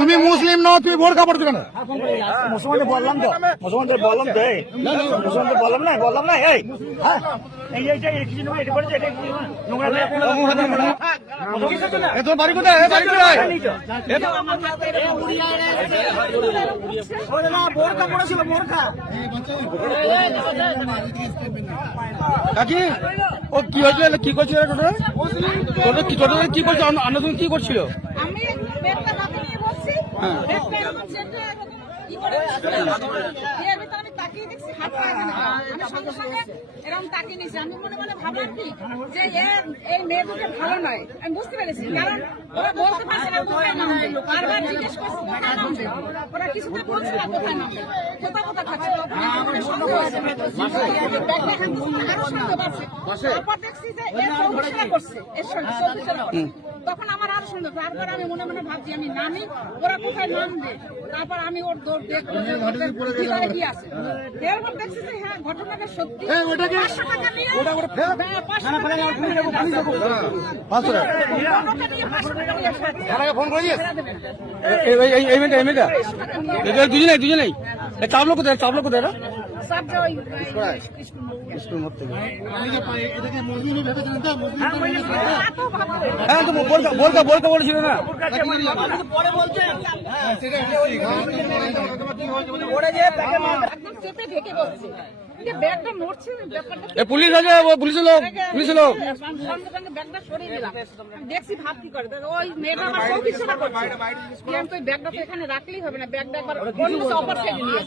তুমি মুসলিম নও তুমি বোরকা পড়ছো কেন মুসলমানদের বললাম তো। মুসলমানদের বললাম তো এই। মুসলমানদের বললাম না বললাম না এই। হ্যাঁ। বাড়ি কোথায়? বাড়ি কোথায়? পড়েছিল কাকি ও কি হয়েছিল? কি করছিল টোটো টোটো কি টোটো কি করছ অন্য তুমি কি করছিল? আমি তাকিয়ে দেখছি হাত আমি সঙ্গে সঙ্গে এরকম তাকিয়ে নিয়েছি আমি মনে মনে ভাবলাম কি যে এই মেয়ে দুটো ভালো নয় আমি বুঝতে পেরেছি কারণ ওরা বলতে পারছে না কোথায় নামবে বারবার জিজ্ঞেস করছে কোথায় নামবে ওরা কিছুতে বলছে না কোথায় নামবে কোথা কোথা খাচ্ছে আমার সন্দেহ হয়েছে ব্যাগটা এখান থেকে আরও সন্দেহ বাড়ছে তারপর দেখছি যে এর চৌকিশালা করছে এর সঙ্গে চৌকিশালা করছে তখন শুনবে তারপর আমি মনে মনে ভাবছি আমি নামি ওরা কোথায় নামবে? তারপর আমি ওর দৌড় দেখব কি আছে এরপর দেখছি যে? হ্যাঁ ঘটনাটা সত্যি। পাঁচশো টাকা নিয়ে পাঁচশো টাকা নিয়ে ফোন করে দিয়েছ দুজনেই দুজনেই। চাপলো কোথায়? চাপলো কোথায় হ্যাঁ। তো বোরকা বোরকা বোরকা বলেছিল না? পুলিশ আছে ও পুলিশের লোক পুলিশের লোক সঙ্গে সঙ্গে ব্যাগটা সরিয়ে দিলাম। আমি দেখছি ভাব কি করে। ওই মেয়েটা আমার করছে। ব্যাগটা তো এখানে রাখলেই হবে না। ব্যাগটা একবার অন্য অপর সাইডে নিয়ে